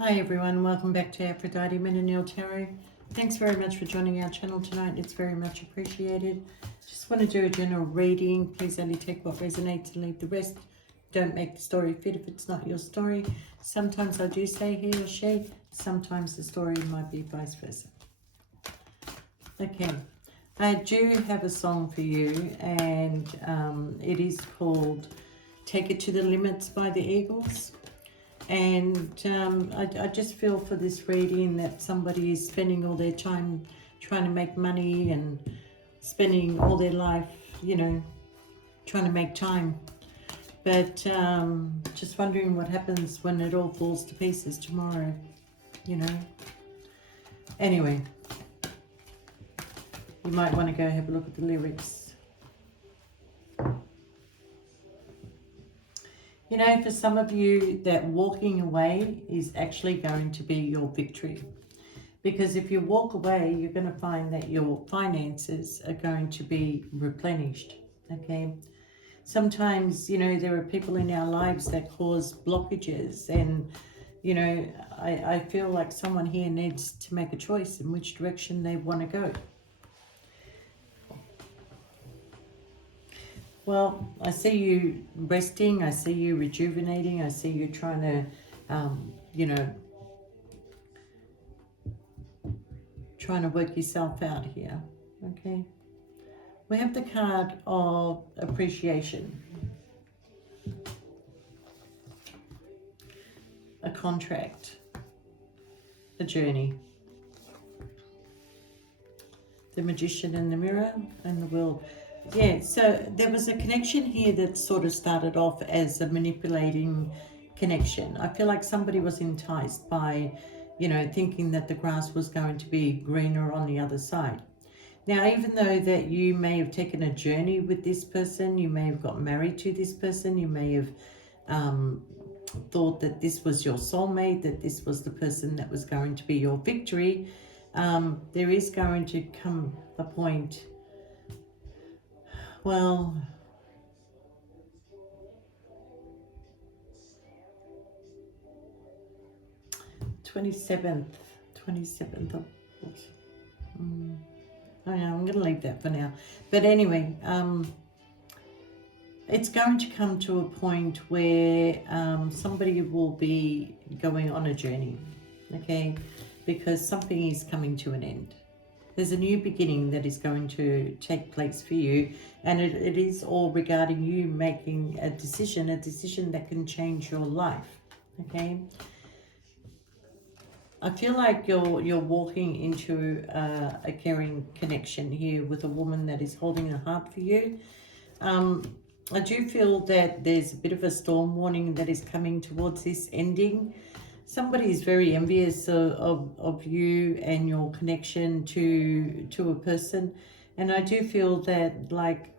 Hi everyone, welcome back to Aphrodite Menonil Tarot. Thanks very much for joining our channel tonight. It's very much appreciated. Just want to do a general reading. Please only take what resonates and leave the rest. Don't make the story fit if it's not your story. Sometimes I do say he or she. Sometimes the story might be vice versa. Okay, I do have a song for you, and it is called Take It to the Limits by the Eagles. And I just feel for this reading that somebody is spending all their time trying to make money and spending all their life, trying to make time. But just wondering what happens when it all falls to pieces tomorrow, Anyway, you might want to go have a look at the lyrics. For some of you, that walking away is actually going to be your victory. Because if you walk away, you're going to find that your finances are going to be replenished, okay? Sometimes, there are people in our lives that cause blockages, and, I feel like someone here needs to make a choice in which direction they want to go. Well, I see you resting, I see you rejuvenating, I see you trying to, trying to work yourself out here, okay? We have the card of appreciation, a contract, a journey, the Magician in the Mirror, and the World. Yeah, so there was a connection here that sort of started off as a manipulating connection. I feel like somebody was enticed by, thinking that the grass was going to be greener on the other side. Now, even though that you may have taken a journey with this person, you may have got married to this person, you may have thought that this was your soulmate, that this was the person that was going to be your victory, there is going to come a point. Well, twenty-seventh of oh yeah, I'm gonna leave that for now. But anyway, it's going to come to a point where somebody will be going on a journey, okay? Because something is coming to an end. There's a new beginning that is going to take place for you, and it is all regarding you making a decision that can change your life, okay? I feel like you're walking into a caring connection here with a woman that is holding a heart for you. I do feel that there's a bit of a storm warning that is coming towards this ending. Somebody is very envious of you and your connection to a person. And I do feel that, like,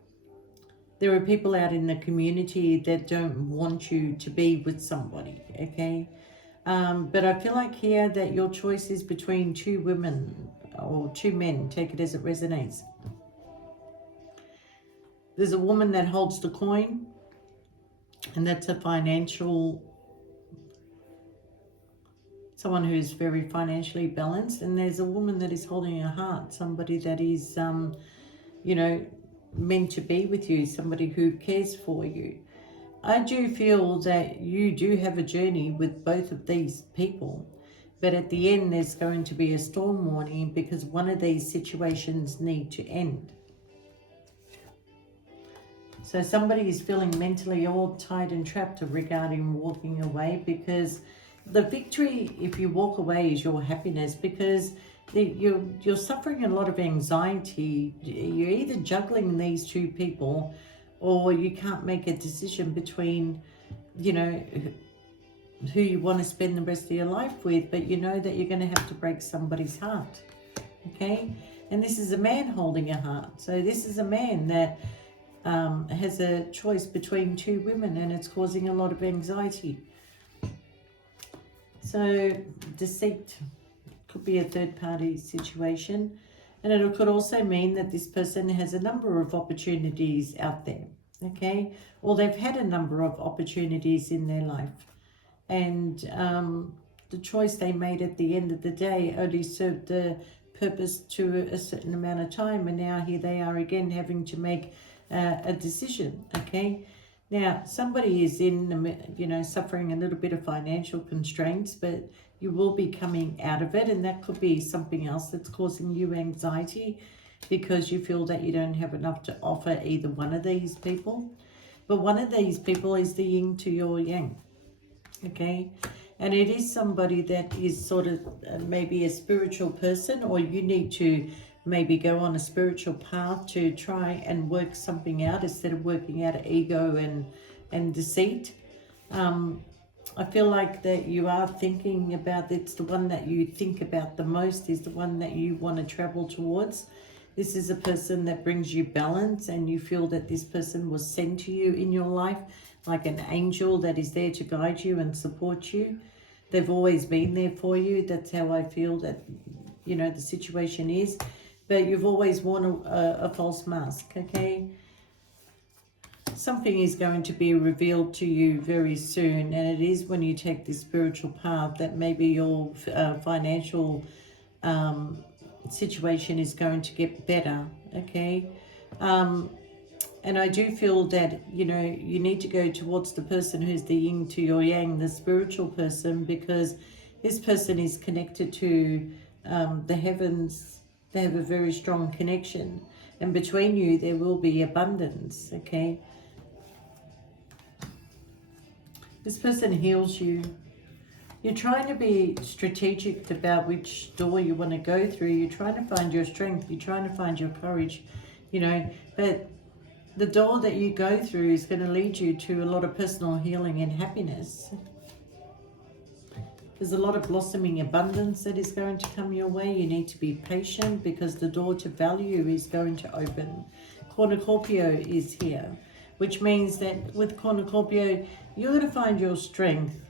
there are people out in the community that don't want you to be with somebody, okay? But I feel like here that your choice is between two women or two men. Take it as it resonates. There's a woman that holds the coin, and that's a financial, someone who's very financially balanced. And there's a woman that is holding a heart, somebody that is, meant to be with you, somebody who cares for you. I do feel that you do have a journey with both of these people, but at the end there's going to be a storm warning because one of these situations need to end. So somebody is feeling mentally all tied and trapped regarding walking away, because the victory, if you walk away, is your happiness, because you're suffering a lot of anxiety. You're either juggling these two people, or you can't make a decision between, who you want to spend the rest of your life with, but you know that you're going to have to break somebody's heart, okay? And this is a man holding a heart. So this is a man that has a choice between two women, and it's causing a lot of anxiety. So deceit could be a third-party situation, and it could also mean that this person has a number of opportunities out there, okay? Or they've had a number of opportunities in their life, and the choice they made at the end of the day only served the purpose to a certain amount of time, and now here they are again having to make a decision. Okay, now somebody is in suffering a little bit of financial constraints, but you will be coming out of it, and that could be something else that's causing you anxiety because you feel that you don't have enough to offer either one of these people. But one of these people is the yin to your yang. Okay, and it is somebody that is sort of maybe a spiritual person, or you need to maybe go on a spiritual path to try and work something out instead of working out of ego and deceit. I feel like that you are thinking about, it's the one that you think about the most is the one that you want to travel towards. This is a person that brings you balance, and you feel that this person was sent to you in your life like an angel that is there to guide you and support you. They've always been there for you. That's how I feel that, the situation is. But you've always worn a false mask, okay? Something is going to be revealed to you very soon, and it is when you take this spiritual path that maybe your financial situation is going to get better, okay? And I do feel that, you need to go towards the person who's the yin to your yang, the spiritual person, because this person is connected to the heavens. They have a very strong connection, and between you there will be abundance, okay? This person heals you. You're trying to be strategic about which door you want to go through. You're trying to find your strength. You're trying to find your courage, but the door that you go through is going to lead you to a lot of personal healing and happiness. There's a lot of blossoming abundance that is going to come your way. You need to be patient because the door to value is going to open. Cornucopia is here, which means that with Cornucopia, you're going to find your strength,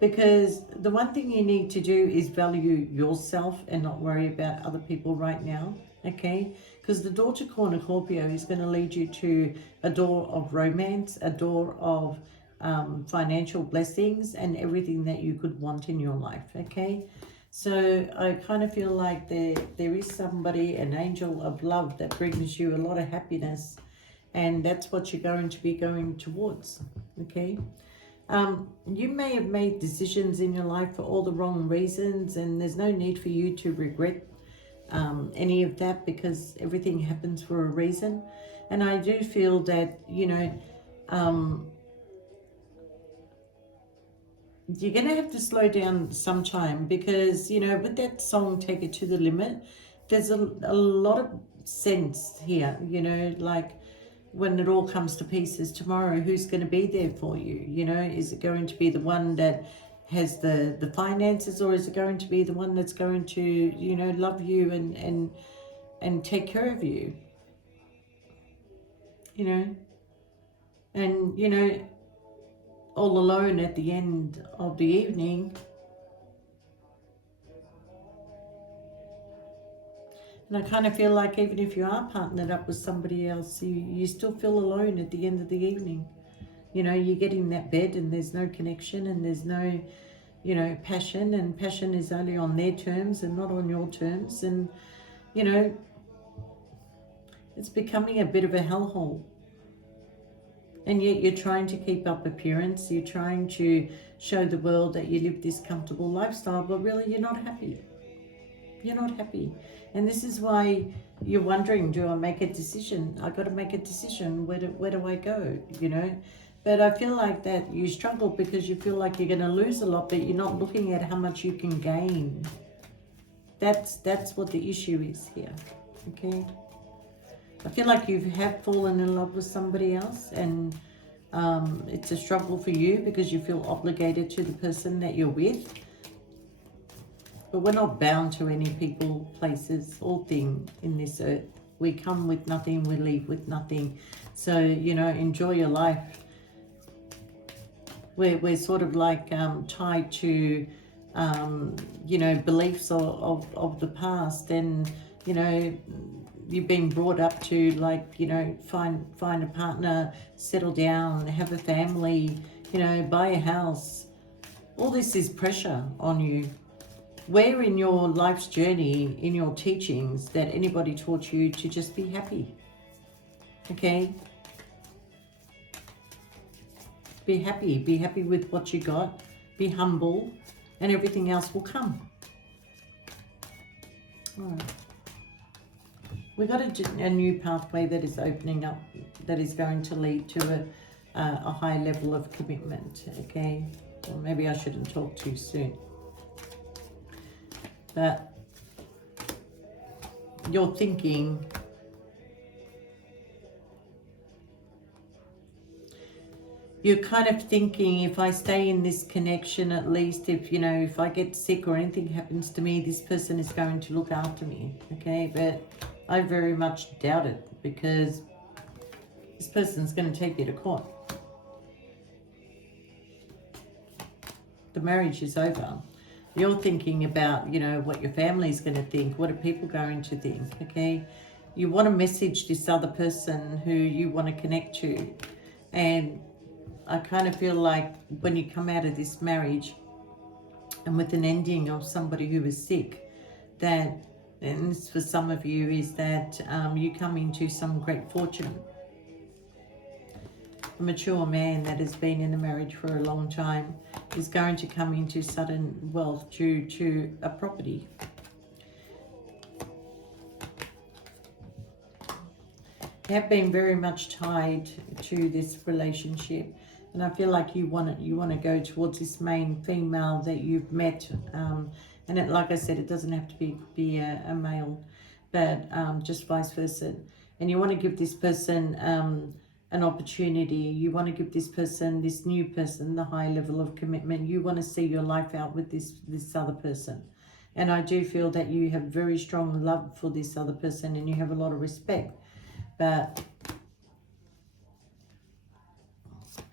because the one thing you need to do is value yourself and not worry about other people right now, okay? Because the door to Cornucopia is going to lead you to a door of romance, a door of financial blessings, and everything that you could want in your life, okay? So I kind of feel like there is somebody, an angel of love, that brings you a lot of happiness, and that's what you're going to be going towards, okay? You may have made decisions in your life for all the wrong reasons, and there's no need for you to regret any of that, because everything happens for a reason. And I do feel that, you're going to have to slow down sometime, because, with that song, Take It to the Limit, there's a lot of sense here, like when it all comes to pieces tomorrow, who's going to be there for you? Is it going to be the one that has the finances, or is it going to be the one that's going to, love you and take care of you? And, all alone at the end of the evening. And I kind of feel like even if you are partnered up with somebody else, you still feel alone at the end of the evening. You get in that bed and there's no connection, and there's no, passion, and passion is only on their terms and not on your terms. And, it's becoming a bit of a hellhole. And yet you're trying to keep up appearance. You're trying to show the world that you live this comfortable lifestyle, but really you're not happy. You're not happy. And this is why you're wondering, do I make a decision? I got to make a decision. Where do I go? But I feel like that you struggle because you feel like you're going to lose a lot, but you're not looking at how much you can gain. That's what the issue is here. Okay. I feel like you have fallen in love with somebody else, and it's a struggle for you because you feel obligated to the person that you're with. But we're not bound to any people, places, or thing in this earth. We come with nothing, we leave with nothing. So, enjoy your life. We're sort of like tied to, beliefs of the past, and, you've been brought up to, like, find a partner, settle down, have a family, buy a house, all this is pressure on you. Where in your life's journey, in your teachings, that anybody taught you to just be happy? Okay? Be happy. Be happy with what you got. Be humble, and everything else will come. All right. We got a new pathway that is opening up, that is going to lead to a high level of commitment. Okay? Or maybe I shouldn't talk too soon. But you're thinking, you're kind of thinking, if I stay in this connection, at least if, you know, if I get sick or anything happens to me, this person is going to look after me. Okay? But I very much doubt it, because this person's going to take you to court. The marriage is over. You're thinking about, you know, what your family's going to think. What are people going to think? Okay? You want to message this other person who you want to connect to. And I kind of feel like when you come out of this marriage and with an ending of somebody who is sick, that, and this for some of you, is that you come into some great fortune. A mature man that has been in a marriage for a long time is going to come into sudden wealth due to a property. You have been very much tied to this relationship, and I feel like you want to go towards this main female that you've met, and it, like I said, it doesn't have to be a male, but just vice versa. And you want to give this person an opportunity. You want to give this person, this new person, the high level of commitment. You want to see your life out with this other person. And I do feel that you have very strong love for this other person, and you have a lot of respect. But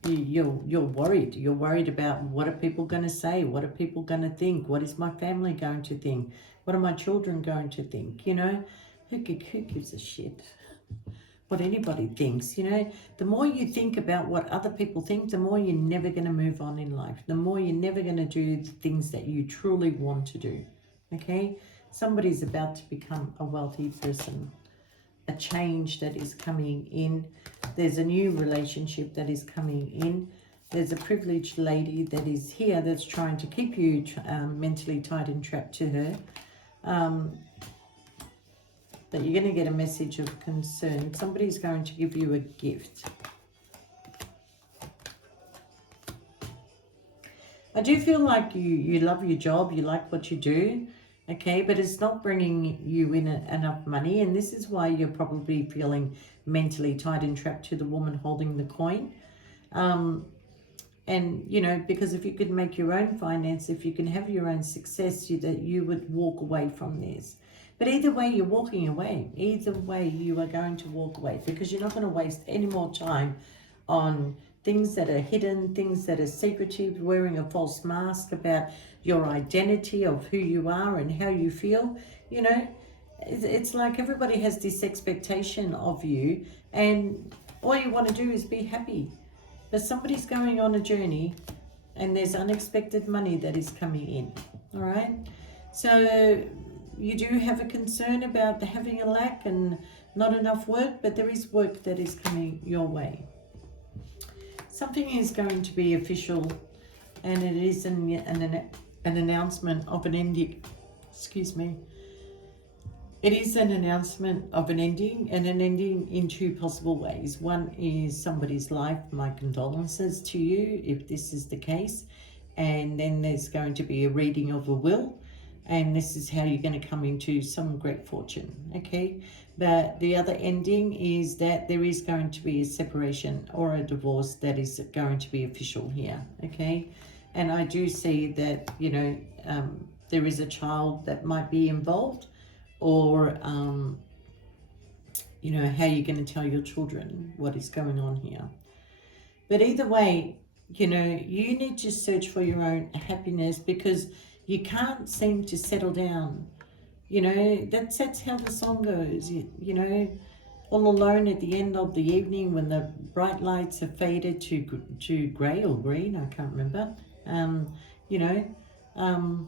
you're worried. You're worried about, what are people going to say? What are people going to think? What is my family going to think? What are my children going to think? You know, who gives a shit what anybody thinks? You know, the more you think about what other people think, the more you're never going to move on in life. The more you're never going to do the things that you truly want to do. Okay? Somebody's about to become a wealthy person. A change that is coming in. There's a new relationship that is coming in. There's a privileged lady that is here that's trying to keep you mentally tied and trapped to her. But you're going to get a message of concern. Somebody's going to give you a gift. I do feel like you love your job, you like what you do, okay, but it's not bringing you in enough money, and this is why you're probably feeling mentally tied and trapped to the woman holding the coin. And, you know, because if you could make your own finance, if you can have your own success, that you would walk away from this. But either way, you're walking away. Either way, you are going to walk away, because you're not going to waste any more time on things that are hidden, things that are secretive, wearing a false mask about your identity of who you are and how you feel. You know, it's like everybody has this expectation of you, and all you want to do is be happy. But somebody's going on a journey, and there's unexpected money that is coming in. All right? So you do have a concern about having a lack and not enough work, but there is work that is coming your way. Something is going to be official, and it is an announcement of an ending. Excuse me. It is an announcement of an ending, and an ending in two possible ways. One is somebody's life. My condolences to you if this is the case. And then there's going to be a reading of a will, and this is how you're going to come into some great fortune, okay? But the other ending is that there is going to be a separation or a divorce that is going to be official here, okay? And I do see that, you know, there is a child that might be involved, or, you know, how you're going to tell your children what is going on here. But either way, you know, you need to search for your own happiness, because you can't seem to settle down. You know, that's how the song goes. You know, all alone at the end of the evening when the bright lights have faded to grey or green, I can't remember. you know.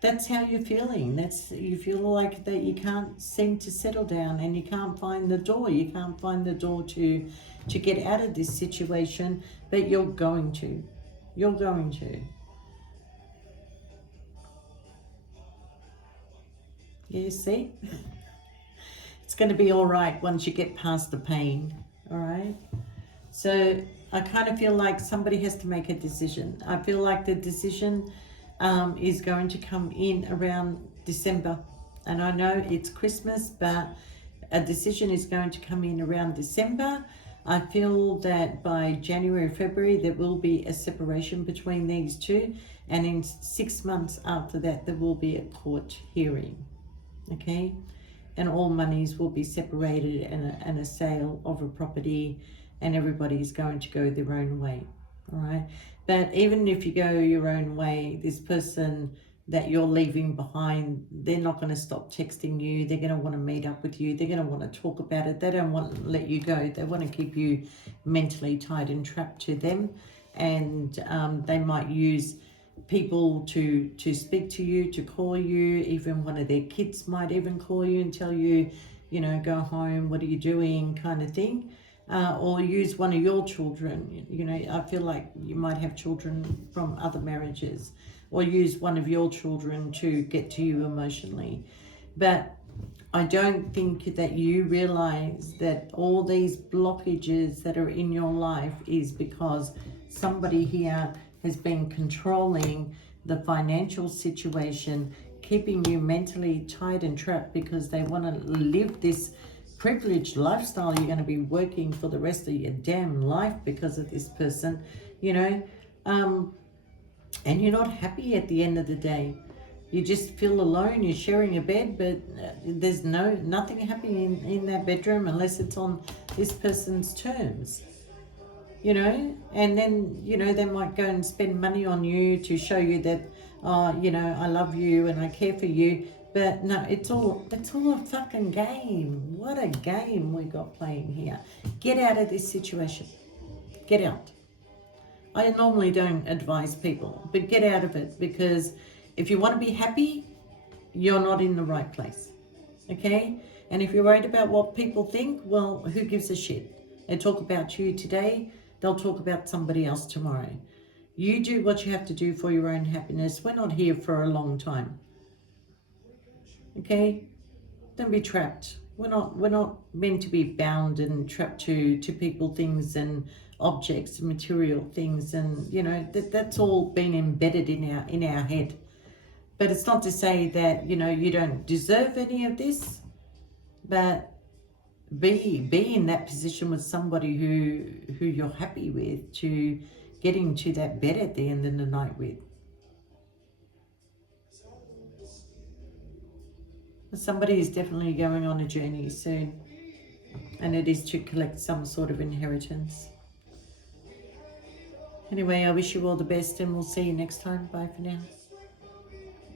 That's how you're feeling. You feel like that you can't seem to settle down, and you can't find the door. You can't find the door to get out of this situation, but you're going to. You're going to. Yeah, see? It's going to be all right once you get past the pain, all right? So I kind of feel like somebody has to make a decision. I feel like the decision is going to come in around December. And I know it's Christmas, but a decision is going to come in around December. I feel that by January, February, there will be a separation between these two. And in 6 months after that, there will be a court hearing. Okay? And all monies will be separated, and a sale of a property, and everybody's going to go their own way. All right? But even if you go your own way, this person that you're leaving behind, they're not going to stop texting you. They're going to want to meet up with you. They're going to want to talk about it. They don't want to let you go. They want to keep you mentally tied and trapped to them. And they might use people to speak to you, to call you. Even one of their kids might even call you and tell you, go home, what are you doing, kind of thing. Or use one of your children. I feel like you might have children from other marriages, or use one of your children to get to you emotionally. But I don't think that you realize that all these blockages that are in your life is because somebody here has been controlling the financial situation, keeping you mentally tied and trapped because they want to live this privileged lifestyle. You're going to be working for the rest of your damn life because of this person, and you're not happy at the end of the day. You just feel alone. You're sharing a bed, but there's nothing happening in that bedroom unless it's on this person's terms. And then, they might go and spend money on you to show you that, I love you and I care for you. But no, it's all a fucking game. What a game we got playing here. Get out of this situation. Get out. I normally don't advise people, but get out of it, because if you want to be happy, you're not in the right place. Okay? And if you're worried about what people think, well, who gives a shit? They talk about you today, they'll talk about somebody else tomorrow. You do what you have to do for your own happiness. We're not here for a long time. Okay? Don't be trapped. We're not meant to be bound and trapped to people, things, and objects, and material things, and that's all been embedded in our head. But it's not to say that you don't deserve any of this, but be in that position with somebody who you're happy with, to get into that bed at the end of the night with. Somebody is definitely going on a journey soon, and it is to collect some sort of inheritance. Anyway, I wish you all the best, and we'll see you next time. Bye for now.